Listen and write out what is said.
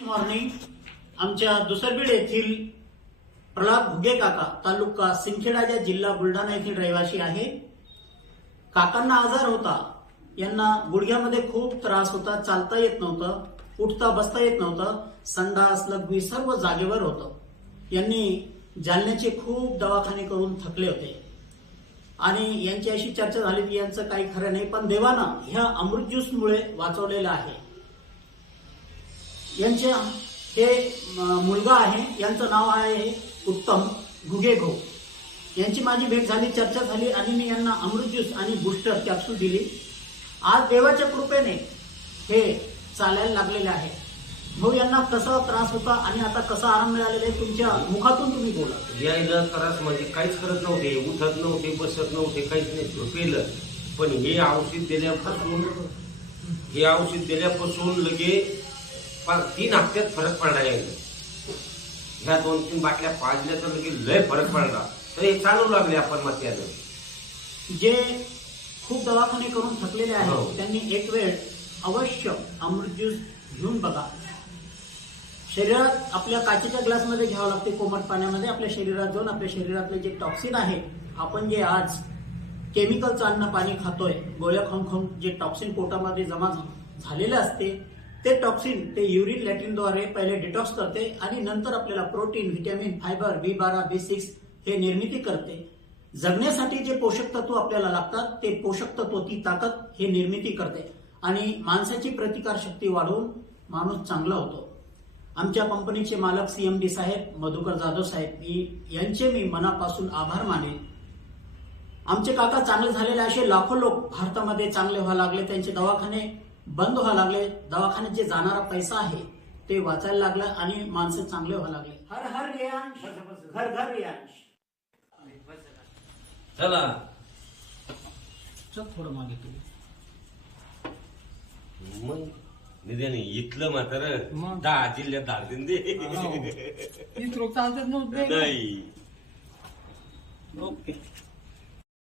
Morning आमच्या दुसरबीड येथील प्रल्हाद घुगे काका तालुका सिंदखेडा जिल्हा बुलढाणा येथील रहिवासी आहे. काकांना आजार होता. यांना गुडघ्यामध्ये खूप त्रास होता. चालता येत नव्हतं, उठता बसता येत नव्हतं, संडास लघवी सर्व जागेवर होतं. यांनी जालन्याचे खूप दवाखाने करून थकले होते आणि यांची अशी चर्चा झाली की यांचं काही खरं नाही, पण देवानं ह्या अमृत ज्यूसमुळे वाचवलेलं आहे. यांचे हे मुलगा आहे, यांचं नाव आहे उत्तम घुगे भाऊ. यांची माझी भेट झाली, चर्चा झाली आणि मी यांना अमृत ज्यूस आणि बूस्टर कॅप्सूल दिली. आज देवाच्या कृपेने हे चालायला लागलेले आहे. भाऊ, यांना कसा त्रास होता आणि आता कसा आराम मिळालेला आहे तुमच्या मुखातून तुम्ही बोला. यायला त्रास म्हणजे काहीच करत नव्हते, उठत नव्हते, बसत नव्हते, काहीच नाही, झोपेलं. पण हे औषध दिल्यापासून लगे 3 हप्त्यात फरक पडला. ह्या 2-3 बाटल्या पाजल्या तर लगे लय फरक पडला. तर हे चालू लागले आपण मग त्यानं. जे खूप दवाखाने करून थकलेले आहेत त्यांनी एक वेळ अवश्य अमृत ज्यूस घेऊन बघा. शरीरात आपल्या काचेच्या ग्लासमध्ये घ्यावं लागते, कोमट पाण्यामध्ये. आपल्या शरीरात जाऊन आपल्या शरीरातले जे टॉक्सिन आहे, आपण जे आज केमिकलचं अन्न पाणी खातोय, गोळ्या खाऊन जे टॉक्सिन पोटामध्ये जमा झालेले असते, ते टॉक्सिन ते युरिन लॅट्रिनद्वारे पहिले डिटॉक्स करते आणि नंतर आपल्याला protein, vitamin, fibre, B12, B6 हे निर्मिती करते. जगण्यासाठी जे पोषक तत्व आपल्याला लागतात ते पोषक तत्व, ती ताकद हे निर्मिती करते आणि माणसाची प्रतिकार शक्ती वाढवून माणूस चांगला होतो. आमच्या कंपनीचे मालक CMD साहेब मधुकर जाधव साहेब यांचे मी मनापासून आभार मानेन. आमचे काका चांगले झालेले असे लाखो लोक भारतामध्ये चांगले व्हायला लागले. त्यांचे दवाखाने बंद व्हायला लागले. दवाखान्यात जे जाणारा पैसा आहे ते वाचायला लागला आणि माणसं चांगले व्हायला लागले. हर हर रियांश, घर घर रियांश. चला चल थोडं मागे तुम्ही. मग निध्याने इथलं मात्र 10 जिल्ह्यात धाडतील दे. चालतात नाही. ओके.